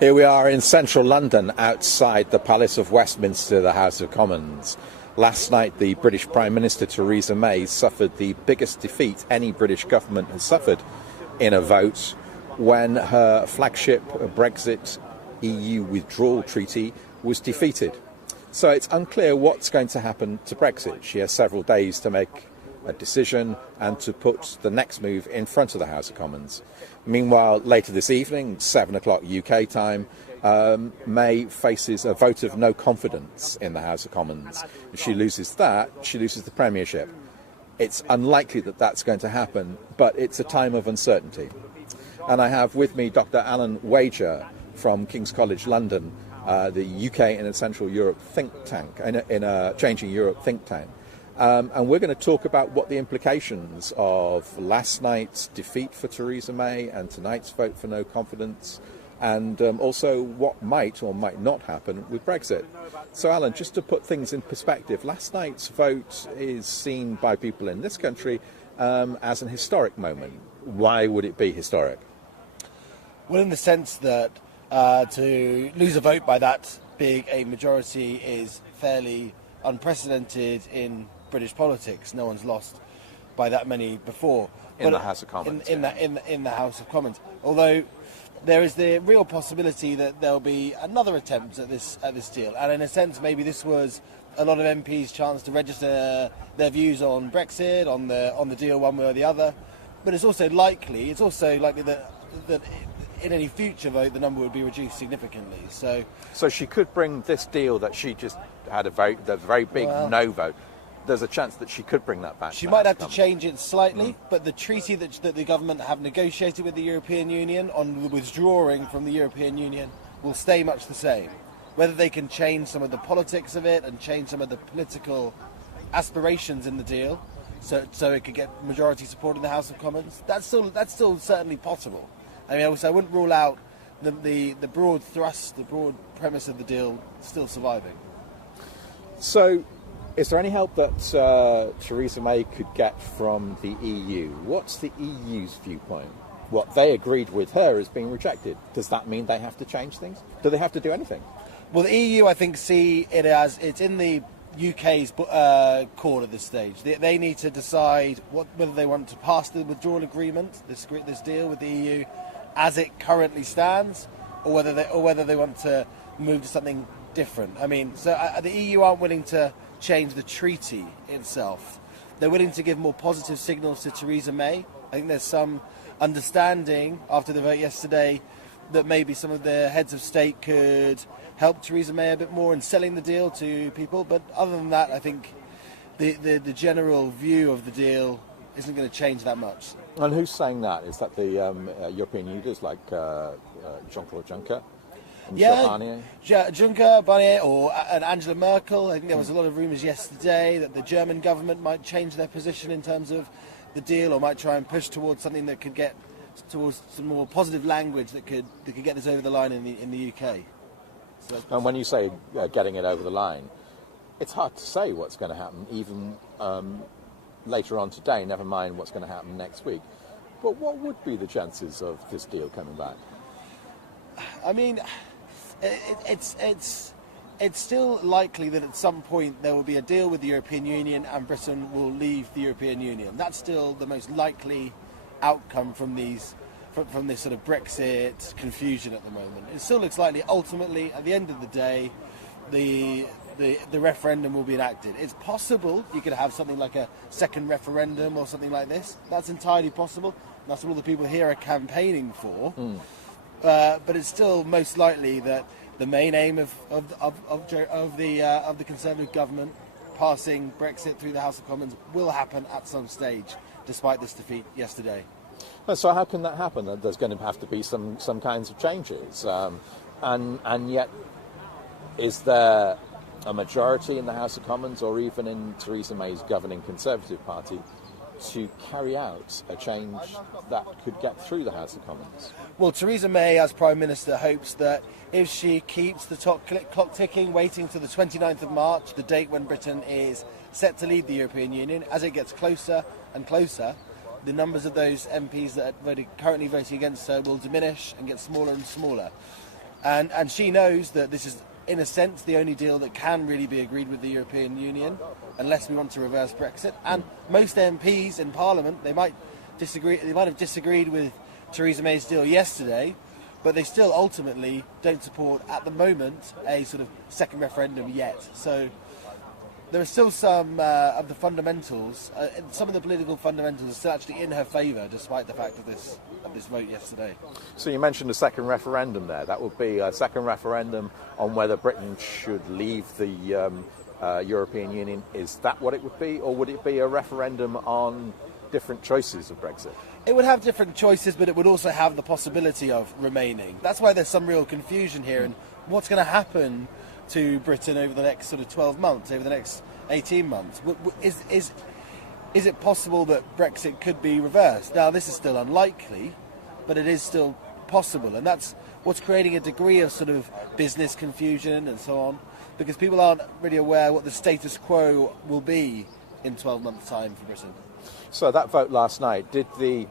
Here we are in central London, outside the Palace of Westminster, the House of Commons. Last night, the British Prime Minister Theresa May suffered the biggest defeat any British government has suffered in a vote when her flagship Brexit EU withdrawal treaty was defeated. So it's unclear what's going to happen to Brexit. She has several days to make a decision and to put the next move in front of the House of Commons. Meanwhile, later this evening, 7 o'clock UK time, May faces a vote of no confidence in the House of Commons. If she loses that, she loses the premiership. It's unlikely that that's going to happen, but it's a time of uncertainty. And I have with me Dr. Alan Wager from King's College London, the UK and Central Europe think tank, in a Changing Europe think tank. And we're going to talk about what the implications of last night's defeat for Theresa May and tonight's vote for no confidence, and also what might or might not happen with Brexit. So, Alan, just to put things in perspective, last night's vote is seen by people in this country as an historic moment. Why would it be historic? Well, in the sense that to lose a vote by that big a majority is fairly unprecedented in British politics. No one's lost by that many before. In the House of Commons. In the House of Commons. Although there is the real possibility that there'll be another attempt at this deal. And in a sense, maybe this was a lot of MPs' chance to register their views on Brexit, on the deal one way or the other. But it's also likely that in any future vote the number would be reduced significantly. So she could bring this deal that she just had the very big no vote. There's a chance that she could bring that back. She might have to change it slightly, but the treaty that the government have negotiated with the European Union on withdrawing from the European Union will stay much the same. Whether they can change some of the politics of it and change some of the political aspirations in the deal, so it could get majority support in the House of Commons, that's still certainly possible. I mean, I wouldn't rule out the broad thrust, the broad premise of the deal still surviving. So, is there any help that Theresa May could get from the EU? What's the EU's viewpoint? What they agreed with her is being rejected. Does that mean they have to change things? Do they have to do anything? Well, the EU, I think, see it as it's in the UK's court at this stage. They need to decide whether they want to pass the withdrawal agreement, this deal with the EU, as it currently stands, or whether they want to move to something different. I mean, so the EU aren't willing to change the treaty itself. They're willing to give more positive signals to Theresa May. I think there's some understanding after the vote yesterday that maybe some of the heads of state could help Theresa May a bit more in selling the deal to people. But other than that, I think the general view of the deal isn't going to change that much. And who's saying that? Is that the European leaders like Jean-Claude Juncker? Juncker, Barnier, and Angela Merkel. I think there was a lot of rumours yesterday that the German government might change their position in terms of the deal, or might try and push towards something that could get towards some more positive language that could get this over the line in the UK. So and when you say getting it over the line, it's hard to say what's going to happen even later on today, never mind what's going to happen next week. But what would be the chances of this deal coming back? I mean, it's still likely that at some point there will be a deal with the European Union and Britain will leave the European Union. That's still the most likely outcome from this sort of Brexit confusion at the moment. It still looks likely ultimately, at the end of the day, the referendum will be enacted. It's possible you could have something like a second referendum or something like this. That's entirely possible. That's what all the people here are campaigning for. But it's still most likely that the main aim of the Conservative government passing Brexit through the House of Commons will happen at some stage, despite this defeat yesterday. So how can that happen? There's going to have to be some kinds of changes, and yet, is there a majority in the House of Commons, or even in Theresa May's governing Conservative Party, to carry out a change that could get through the House of Commons? Well, Theresa May, as Prime Minister, hopes that if she keeps the clock ticking, waiting to the 29th of March, the date when Britain is set to leave the European Union, as it gets closer and closer, the numbers of those MPs that are currently voting against her will diminish and get smaller and smaller. And she knows that this is, in a sense, the only deal that can really be agreed with the European Union, unless we want to reverse Brexit. And most MPs in Parliament, they might have disagreed with Theresa May's deal yesterday, but they still ultimately don't support, at the moment, a sort of second referendum yet. So there are still some of the fundamentals, some of the political fundamentals are still actually in her favour, despite the fact of this vote yesterday. So you mentioned a second referendum there. That would be a second referendum on whether Britain should leave the European Union. Is that what it would be, or would it be a referendum on different choices of Brexit? It would have different choices, but it would also have the possibility of remaining. That's why there's some real confusion here, and what's going to happen to Britain over the next sort of 12 months, over the next 18 months. Is it possible that Brexit could be reversed? Now, this is still unlikely, but it is still possible, and that's what's creating a degree of sort of business confusion and so on, because people aren't really aware what the status quo will be in 12 months' time for Britain. So that vote last night, did the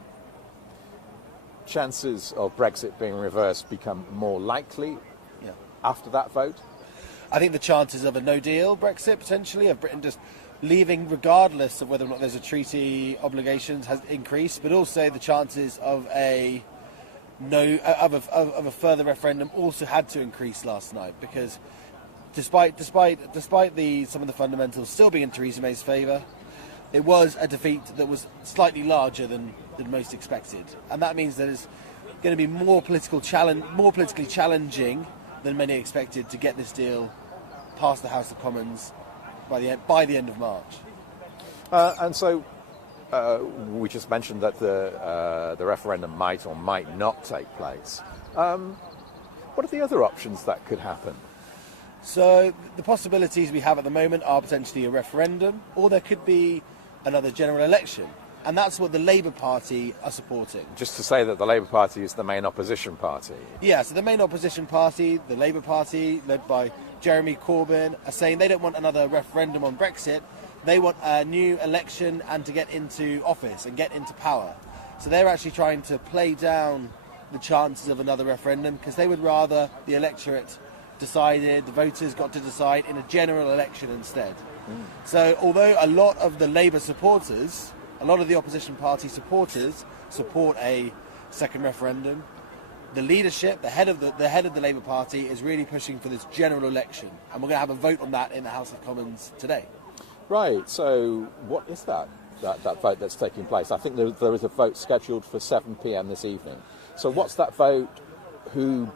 chances of Brexit being reversed become more likely after that vote? I think the chances of a no-deal Brexit, potentially, of Britain just leaving regardless of whether or not there's a treaty obligations, has increased, but also the chances of a further referendum also had to increase last night, because despite some of the fundamentals still being in Theresa May's favour, it was a defeat that was slightly larger than most expected, and that means that it's going to be more politically challenging than many expected to get this deal past the House of Commons by the end of March. And so we just mentioned that the referendum might or might not take place. What are the other options that could happen? So the possibilities we have at the moment are potentially a referendum, or there could be another general election. And that's what the Labour Party are supporting. Just to say that the Labour Party is the main opposition party. Yeah, so the main opposition party, the Labour Party, led by Jeremy Corbyn, are saying they don't want another referendum on Brexit. They want a new election and to get into office and get into power. So they're actually trying to play down the chances of another referendum, because they would rather the electorate decided, the voters got to decide in a general election instead. So although a lot of the Labour supporters, a lot of the opposition party supporters support a second referendum, the leadership, the head of the Labour Party is really pushing for this general election, and we're going to have a vote on that in the House of Commons today. Right, so what is that vote that's taking place? I think there is a vote scheduled for 7 p.m. this evening. So what's that vote? Who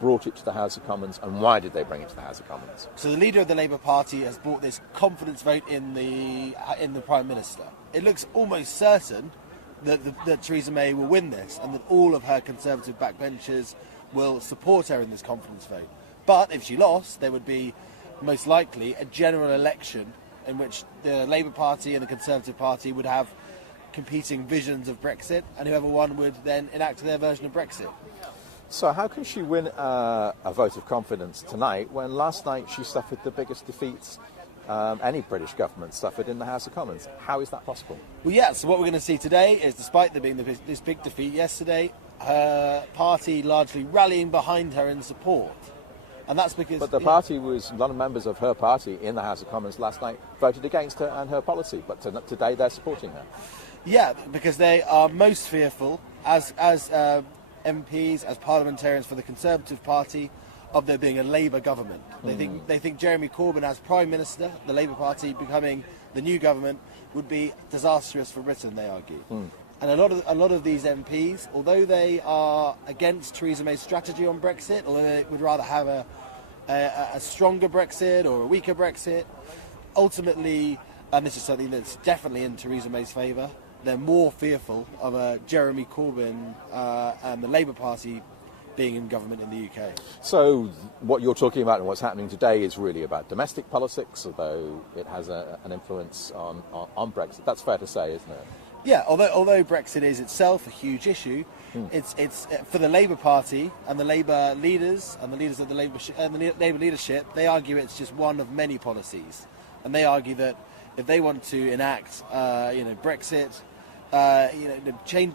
brought it to the House of Commons, and why did they bring it to the House of Commons? So the leader of the Labour Party has brought this confidence vote in the Prime Minister. It looks almost certain that Theresa May will win this, and that all of her Conservative backbenchers will support her in this confidence vote. But if she lost, there would be most likely a general election in which the Labour Party and the Conservative Party would have competing visions of Brexit, and whoever won would then enact their version of Brexit. So how can she win a vote of confidence tonight when last night she suffered the biggest defeats any British government suffered in the House of Commons? How is that possible? Well, yeah, so what we're going to see today is, despite there being this big defeat yesterday, her party largely rallying behind her in support. And that's because... But the party was, a lot of members of her party in the House of Commons last night voted against her and her policy, but today they're supporting her. Yeah, because they are most fearful, as MPs, as parliamentarians for the Conservative Party, of there being a Labour government. They think Jeremy Corbyn as Prime Minister, the Labour Party becoming the new government, would be disastrous for Britain, they argue. And a lot of these MPs, although they are against Theresa May's strategy on Brexit, although they would rather have a stronger Brexit or a weaker Brexit, ultimately, and this is something that's definitely in Theresa May's favour, they're more fearful of Jeremy Corbyn and the Labour Party being in government in the UK. So what you're talking about and what's happening today is really about domestic politics, although it has an influence on Brexit. That's fair to say, isn't it? Yeah, although Brexit is itself a huge issue, it's for the Labour Party and the Labour leaders and the leaders of the Labour leadership. They argue it's just one of many policies, and they argue that if they want to enact, Brexit,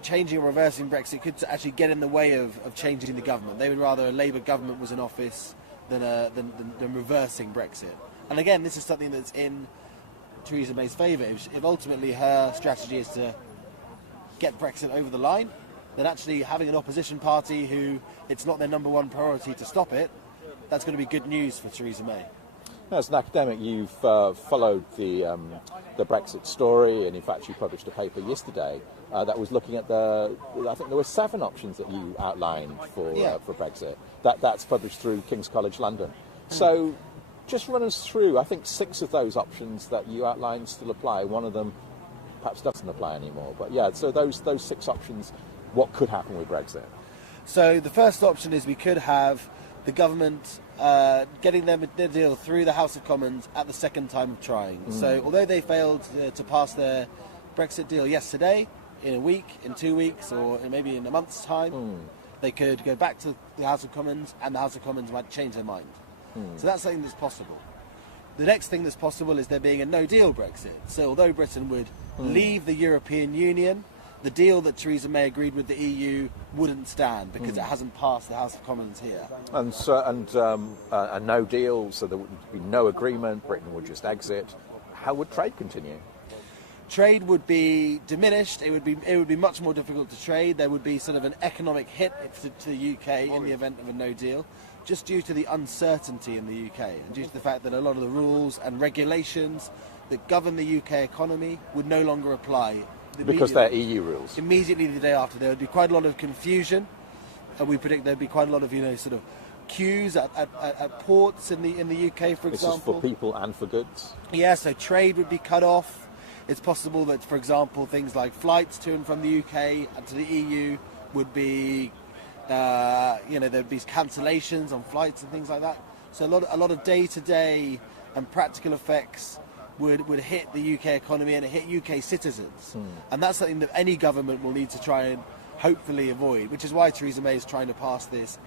changing or reversing Brexit could actually get in the way of changing the government. They would rather a Labour government was in office than reversing Brexit. And again, this is something that's in Theresa May's favour. If ultimately her strategy is to get Brexit over the line, then actually having an opposition party who it's not their number one priority to stop it, that's going to be good news for Theresa May. As an academic, you've followed the Brexit story, and in fact you published a paper yesterday that was looking at I think there were 7 options that you outlined for Brexit. That's published through King's College London. So just run us through, I think 6 of those options that you outlined still apply. One of them perhaps doesn't apply anymore. But yeah, so those 6 options, what could happen with Brexit? So the first option is we could have the government getting their deal through the House of Commons at the second time of trying. So although they failed to pass their Brexit deal yesterday, in a week, in 2 weeks, or maybe in a month's time, they could go back to the House of Commons, and the House of Commons might change their mind. So that's something that's possible. The next thing that's possible is there being a no-deal Brexit. So although Britain would leave the European Union, the deal that Theresa May agreed with the EU wouldn't stand because it hasn't passed the House of Commons here. And a no deal, so there would be no agreement, Britain would just exit. How would trade continue? Trade would be diminished. It would be much more difficult to trade. There would be sort of an economic hit to the UK in the event of a no deal, just due to the uncertainty in the UK and due to the fact that a lot of the rules and regulations that govern the UK economy would no longer apply. Because they're EU rules. Immediately the day after, there would be quite a lot of confusion, and we predict there would be quite a lot of sort of queues at ports in the UK, for example. This is for people and for goods. Yeah, so trade would be cut off. It's possible that, for example, things like flights to and from the UK and to the EU would be, there'd be cancellations on flights and things like that. So a lot of day-to-day and practical effects would hit the UK economy and hit UK citizens. And that's something that any government will need to try and hopefully avoid, which is why Theresa May is trying to pass this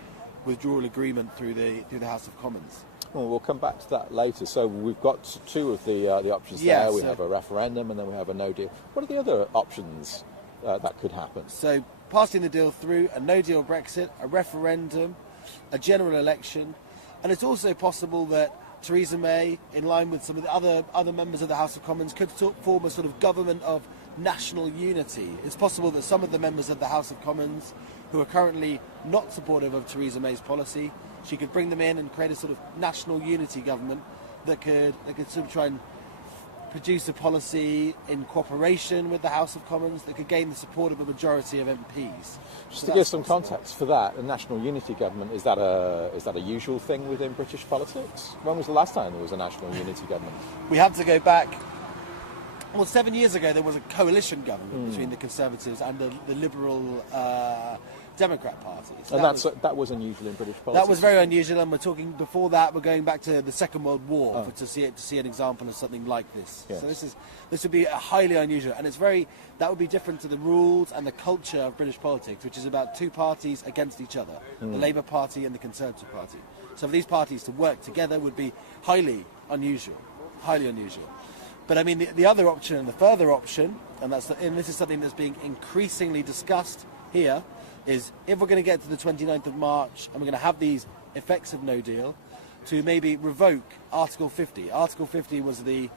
withdrawal agreement through the House of Commons. Well, we'll come back to that later. So we've got 2 of the options there. We have a referendum and then we have a no deal. What are the other options that could happen? So passing the deal through, a no deal Brexit, a referendum, a general election, and it's also possible that Theresa May, in line with some of the other members of the House of Commons, could form a sort of government of national unity. It's possible that some of the members of the House of Commons who are currently not supportive of Theresa May's policy, she could bring them in and create a sort of national unity government that could sort of try and produce a policy in cooperation with the House of Commons that could gain the support of a majority of MPs. Just to give some context for that, a national unity government, is that a usual thing within British politics? When was the last time there was a national unity government? We have to go back. Well, 7 years ago there was a coalition government between the Conservatives and the Liberal Democrat Party. So that was unusual in British politics. That was very unusual, and we're talking before that. We're going back to the Second World War to see an example of something like this. Yes. So this would be highly unusual, and that would be different to the rules and the culture of British politics, which is about 2 parties against each other, the Labour Party and the Conservative Party. So for these parties to work together would be highly unusual. But I mean, the other option and the further option, and this is something that's being increasingly discussed here, is if we're going to get to the 29th of March and we're going to have these effects of no deal, to maybe revoke Article 50. Article 50 was the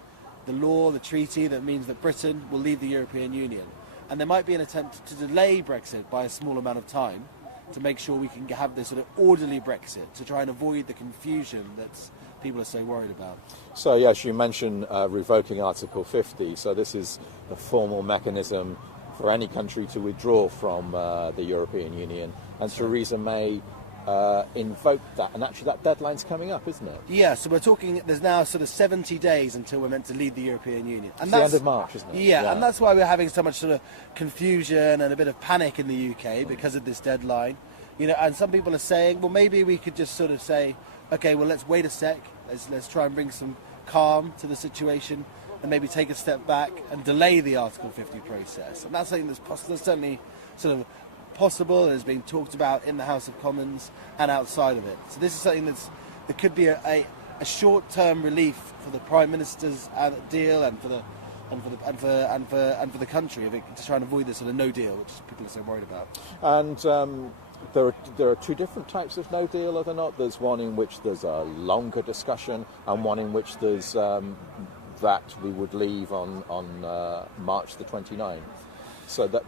law, the treaty that means that Britain will leave the European Union. And there might be an attempt to delay Brexit by a small amount of time to make sure we can have this sort of orderly Brexit, to try and avoid the confusion that people are so worried about. So yes, you mentioned revoking Article 50. So this is the formal mechanism for any country to withdraw from the European Union. And Theresa May invoked that. And actually that deadline's coming up, isn't it? Yeah, so we're talking, there's now sort of 70 days until we're meant to leave the European Union. And it's the end of March, isn't it? Yeah, and that's why we're having so much sort of confusion and a bit of panic in the UK because of this deadline. And some people are saying, well, maybe we could just sort of say, okay, well, let's wait a sec. Let's try and bring some calm to the situation. and maybe take a step back and delay the Article 50 process. And that's something that's certainly sort of possible and is being talked about in the House of Commons and outside of it. So this is something that could be a short-term relief for the Prime Minister's deal and for the country to try and avoid this sort of no deal, which people are so worried about. And there are two different types of no deal, are there not? There's one in which there's a longer discussion, and one in which there's that we would leave on March the 29th. So that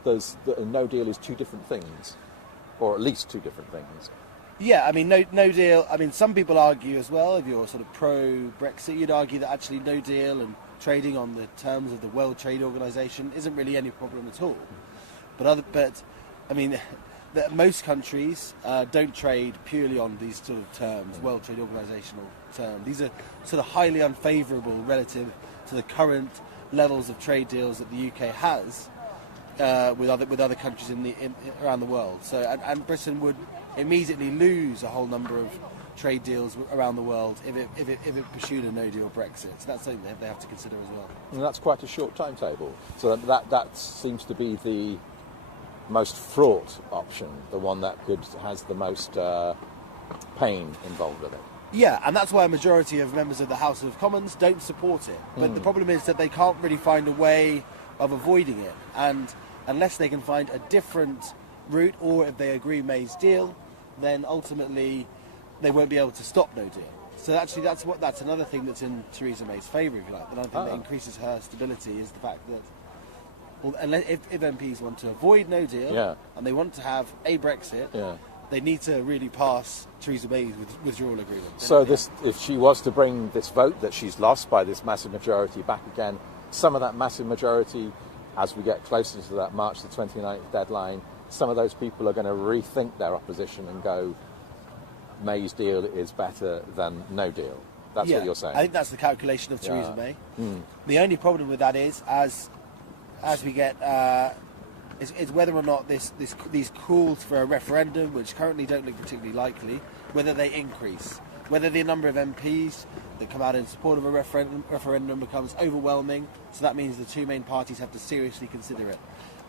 a no deal is two different things, or at least two different things. Yeah, I mean, no deal. I mean, some people argue as well, if you're sort of pro-Brexit, you'd argue that actually no deal and trading on the terms of the World Trade Organization isn't really any problem at all. But I mean, most countries don't trade purely on these sort of terms, World Trade Organizational terms. These are sort of highly unfavourable relative to the current levels of trade deals that the UK has with other countries around the world. So and Britain would immediately lose a whole number of trade deals around the world if it pursued a no-deal Brexit. So that's something they have to consider as well. And that's quite a short timetable. So that seems to be the most fraught option, the one that has the most pain involved with it. Yeah, and that's why a majority of members of the House of Commons don't support it. But the problem is that they can't really find a way of avoiding it, and unless they can find a different route, or if they agree May's deal, then ultimately they won't be able to stop no deal. So actually that's another thing that's in Theresa May's favour, if you like. Another thing that increases her stability is the fact that if MPs want to avoid no deal and they want to have a Brexit, they need to really pass Theresa May's withdrawal agreement. So if she was to bring this vote that she's lost by this massive majority back again, some of that massive majority, as we get closer to that March the 29th deadline, some of those people are going to rethink their opposition and go, May's deal is better than no deal. That's what you're saying. I think that's the calculation of Theresa May. The only problem with that is, as we get, is whether or not these calls for a referendum, which currently don't look particularly likely, whether they increase, whether the number of MPs that come out in support of a referendum becomes overwhelming. So that means the two main parties have to seriously consider it.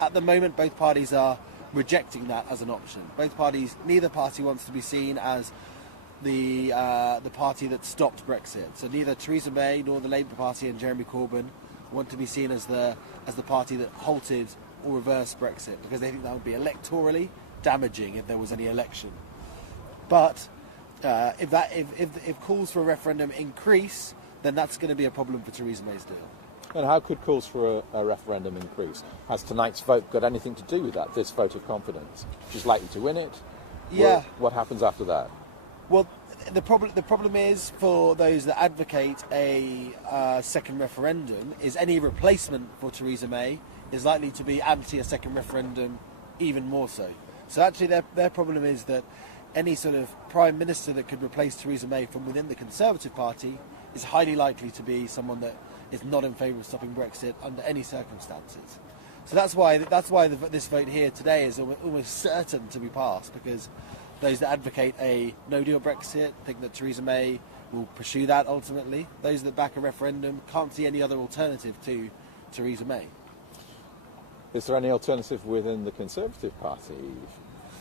At the moment, both parties are rejecting that as an option. Neither party wants to be seen as the party that stopped Brexit. So neither Theresa May nor the Labour Party and Jeremy Corbyn want to be seen as the party that halted or reversed Brexit, because they think that would be electorally damaging if there was any election. But if calls for a referendum increase, then that's going to be a problem for Theresa May's deal. And how could calls for a referendum increase? Has tonight's vote got anything to do with that, this vote of confidence? She's likely to win it? Yeah. What happens after that? Well, the problem is, for those that advocate a second referendum, is any replacement for Theresa May is likely to be anti a second referendum even more so. So actually their problem is that any sort of Prime Minister that could replace Theresa May from within the Conservative Party is highly likely to be someone that is not in favour of stopping Brexit under any circumstances. So that's why this vote here today is almost certain to be passed, because those that advocate a no-deal Brexit think that Theresa May will pursue that ultimately. Those that back a referendum can't see any other alternative to Theresa May. Is there any alternative within the Conservative Party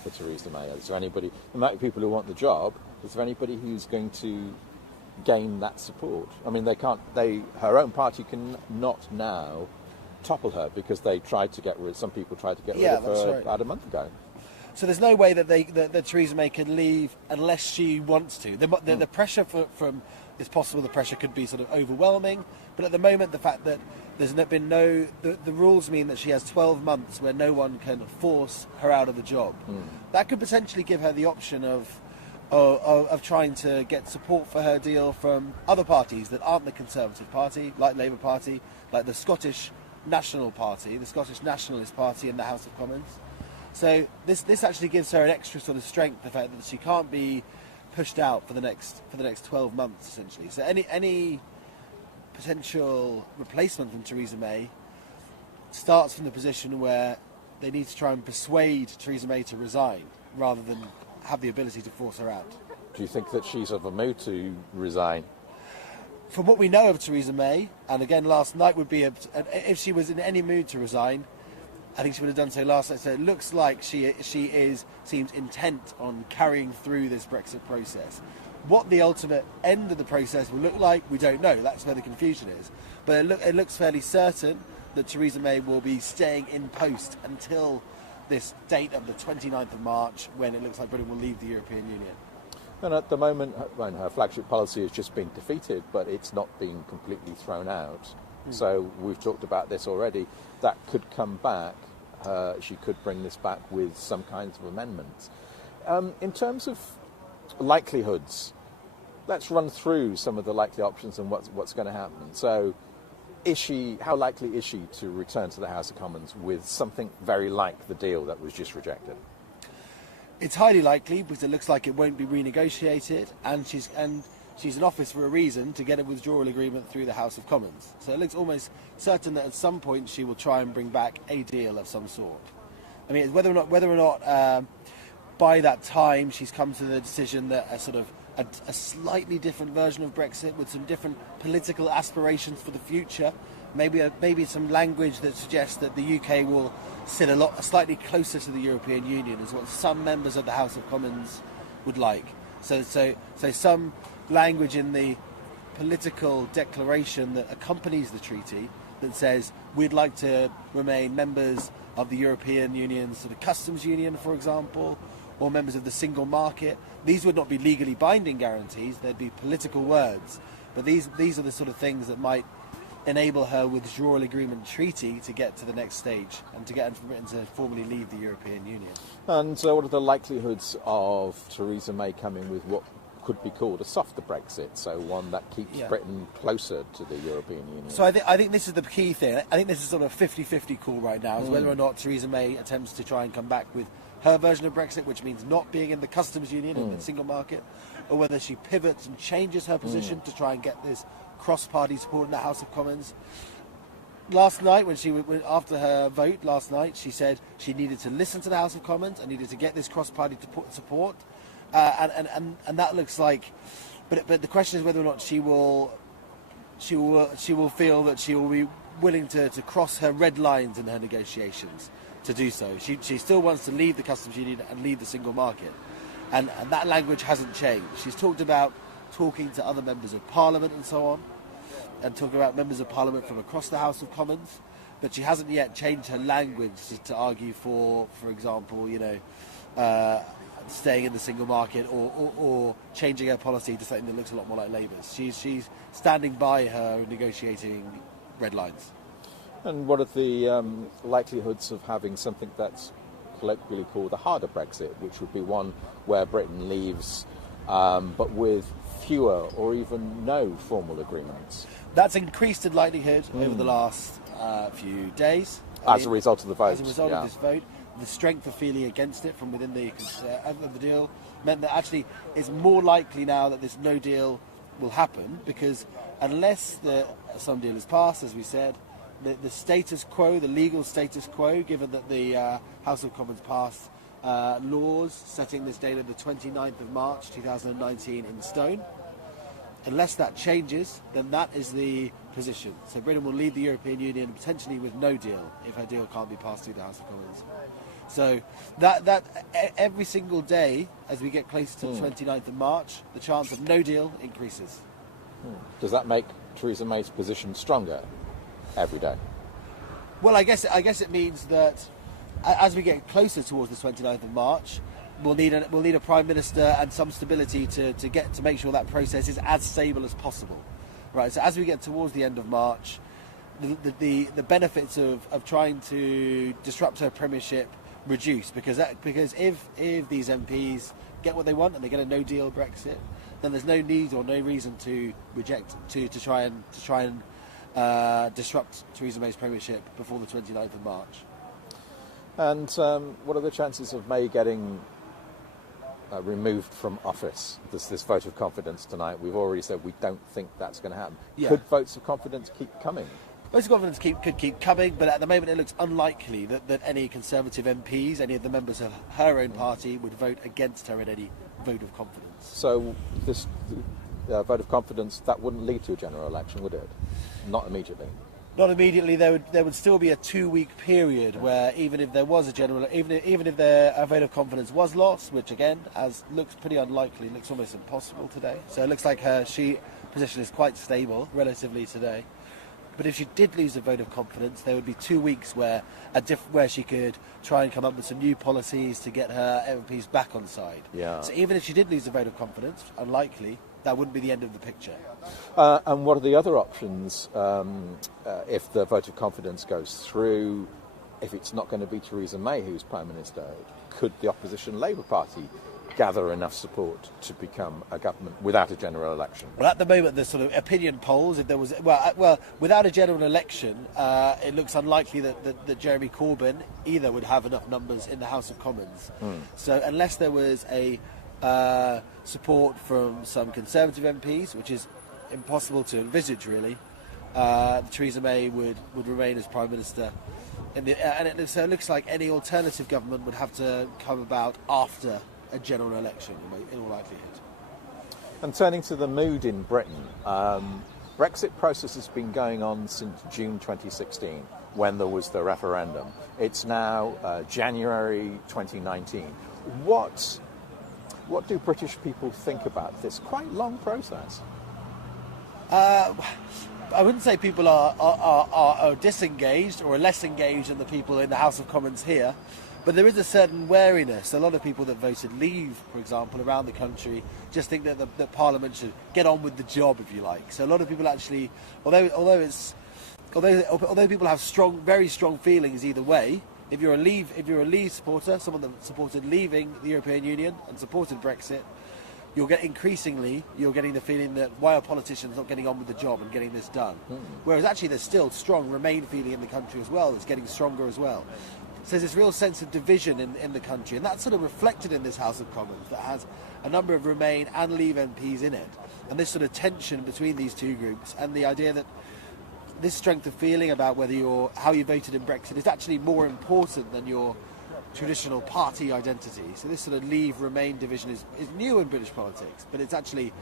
for Theresa May? Is there anybody, there might be people who want the job, is there anybody who's going to gain that support? I mean, her own party can not now topple her, because some people tried to get rid of her about a month ago. So there's no way that Theresa May can leave unless she wants to. The pressure it's possible the pressure could be sort of overwhelming, but at the moment the fact that there's been the rules mean that she has 12 months where no one can force her out of the job. That could potentially give her the option of trying to get support for her deal from other parties that aren't the Conservative Party, like Labour Party, like the Scottish National Party, the Scottish Nationalist Party in the House of Commons. So this actually gives her an extra sort of strength, the fact that she can't be pushed out for the next 12 months essentially. So any potential replacement from Theresa May starts from the position where they need to try and persuade Theresa May to resign rather than have the ability to force her out. Do you think that she's of a mood to resign? From what we know of Theresa May, and again last night would be, if she was in any mood to resign, I think she would have done so last night. So it looks like she seems intent on carrying through this Brexit process. What the ultimate end of the process will look like, we don't know. That's where the confusion is. But it looks fairly certain that Theresa May will be staying in post until this date of the 29th of March, when it looks like Britain will leave the European Union. And at the moment, her flagship policy has just been defeated, but it's not been completely thrown out. So we've talked about this already. That could come back. She could bring this back with some kinds of amendments. In terms of likelihoods, let's run through some of the likely options and what's going to happen. So, how likely is she to return to the House of Commons with something very like the deal that was just rejected? It's highly likely, because it looks like it won't be renegotiated, and she's in office for a reason, to get a withdrawal agreement through the House of Commons. So it looks almost certain that at some point she will try and bring back a deal of some sort. I mean, whether or not by that time she's come to the decision that a slightly different version of Brexit with some different political aspirations for the future, maybe some language that suggests that the UK will sit slightly closer to the European Union, is what some members of the House of Commons would like. So some language in the political declaration that accompanies the treaty that says we'd like to remain members of the European Union sort of customs union, for example, or members of the single market. These would not be legally binding guarantees, they'd be political words. But these are the sort of things that might enable her withdrawal agreement treaty to get to the next stage and to get Britain to formally leave the European Union. And what are the likelihoods of Theresa May coming with what could be called a softer Brexit, so one that keeps Britain closer to the European Union? So I think this is the key thing. I think this is sort of a 50-50 call right now, is whether or not Theresa May attempts to try and come back with her version of Brexit, which means not being in the customs union and the single market, or whether she pivots and changes her position to try and get this cross-party support in the House of Commons. Last night, after her vote last night, she said she needed to listen to the House of Commons and needed to get this cross-party support, and that looks like. But the question is whether or not she will feel that she will be willing to cross her red lines in her negotiations to do so. She still wants to leave the customs union and leave the single market, and that language hasn't changed. She's talked about talking to other members of Parliament and so on, and talking about members of Parliament from across the House of Commons, but she hasn't yet changed her language to argue for example, staying in the single market or changing her policy to something that looks a lot more like Labour's. She's standing by her negotiating red lines. And what are the likelihoods of having something that's colloquially called a harder Brexit, which would be one where Britain leaves but with fewer or even no formal agreements? That's increased in likelihood over the last few days. As a result of the vote. As a result of this vote, the strength of feeling against it from within the deal meant that actually it's more likely now that this no deal will happen, because unless some deal is passed, as we said, the status quo, the legal status quo, given that the House of Commons passed laws setting this date of the 29th of March 2019 in stone, unless that changes, then that is the position. So Britain will leave the European Union potentially with no deal if her deal can't be passed through the House of Commons. So that every single day as we get closer to the 29th of March, the chance of no deal increases. Does that make Theresa May's position stronger every day? Well, I guess it means that as we get closer towards the 29th of March, we'll need a Prime Minister and some stability to make sure that process is as stable as possible. Right. So as we get towards the end of March, the benefits of trying to disrupt her premiership reduce, because if these MPs get what they want and they get a no deal Brexit, then there's no need or no reason to try and disrupt Theresa May's premiership before the 29th of March. And what are the chances of May getting removed from office? This vote of confidence tonight, we've already said we don't think that's going to happen. Yeah. Could votes of confidence keep coming? Votes of confidence could keep coming, but at the moment it looks unlikely that any Conservative MPs, any of the members of her own party, would vote against her in any vote of confidence. So vote of confidence, that wouldn't lead to a general election, would it? Not immediately. Not immediately. There would still be a 2-week period where even if there was a general, even if a vote of confidence was lost, which again, as looks pretty unlikely, looks almost impossible today. So it looks like her position is quite stable relatively today. But if she did lose a vote of confidence, there would be 2 weeks where she could try and come up with some new policies to get her MPs back on side. Yeah. So even if she did lose a vote of confidence, unlikely, that wouldn't be the end of the picture. And what are the other options if the vote of confidence goes through? If it's not going to be Theresa May who's Prime Minister, could the opposition Labour Party gather enough support to become a government without a general election? Well, at the moment, the sort of opinion polls, if there was, without a general election, it looks unlikely that Jeremy Corbyn either would have enough numbers in the House of Commons. So unless there was a support from some Conservative MPs, which is impossible to envisage really, Theresa May would remain as Prime Minister. So it looks like any alternative government would have to come about after a general election, in all likelihood. And turning to the mood in Britain, Brexit process has been going on since June 2016, when there was the referendum. It's now January 2019. What do British people think about this quite long process? I wouldn't say people are disengaged or less engaged than the people in the House of Commons here, but there is a certain wariness. A lot of people that voted Leave, for example, around the country, just think that Parliament should get on with the job, if you like. So a lot of people actually, although people have very strong feelings either way. If you're a Leave supporter, someone that supported leaving the European Union and supported Brexit, you're getting the feeling that why are politicians not getting on with the job and getting this done? Whereas actually there's still strong Remain feeling in the country as well. It's getting stronger as well. So there's this real sense of division in the country, and that's sort of reflected in this House of Commons that has a number of Remain and Leave MPs in it, and this sort of tension between these two groups, and the idea that this strength of feeling about how you voted in Brexit is actually more important than your traditional party identity. So this sort of Leave-Remain division is new in British politics, but it's actually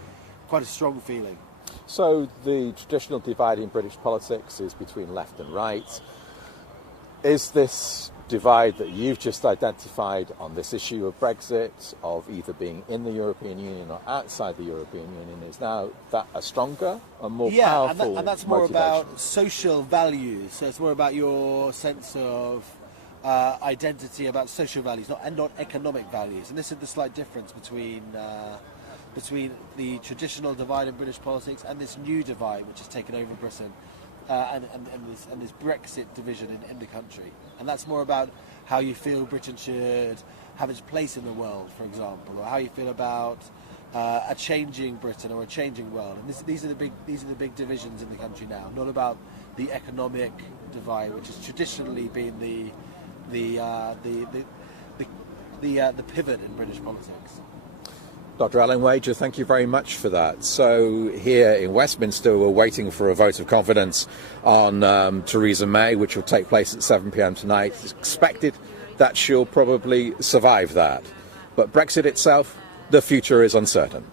quite a strong feeling. So the traditional divide in British politics is between left and right. Is this divide that you've just identified on this issue of Brexit, of either being in the European Union or outside the European Union, is now that a stronger and more powerful and that's more motivation? about social values. So it's more about your sense of identity, about social values, not economic values. And this is the slight difference between the traditional divide in British politics and this new divide which has taken over Britain. And this Brexit division in the country. And that's more about how you feel Britain should have its place in the world, for example, or how you feel about a changing Britain or a changing world. And these are the big divisions in the country now, not about the economic divide, which has traditionally been the pivot in British politics. Dr. Alan Wager, thank you very much for that. So here in Westminster, we're waiting for a vote of confidence on Theresa May, which will take place at 7 p.m. tonight. It's expected that she'll probably survive that. But Brexit itself, the future is uncertain.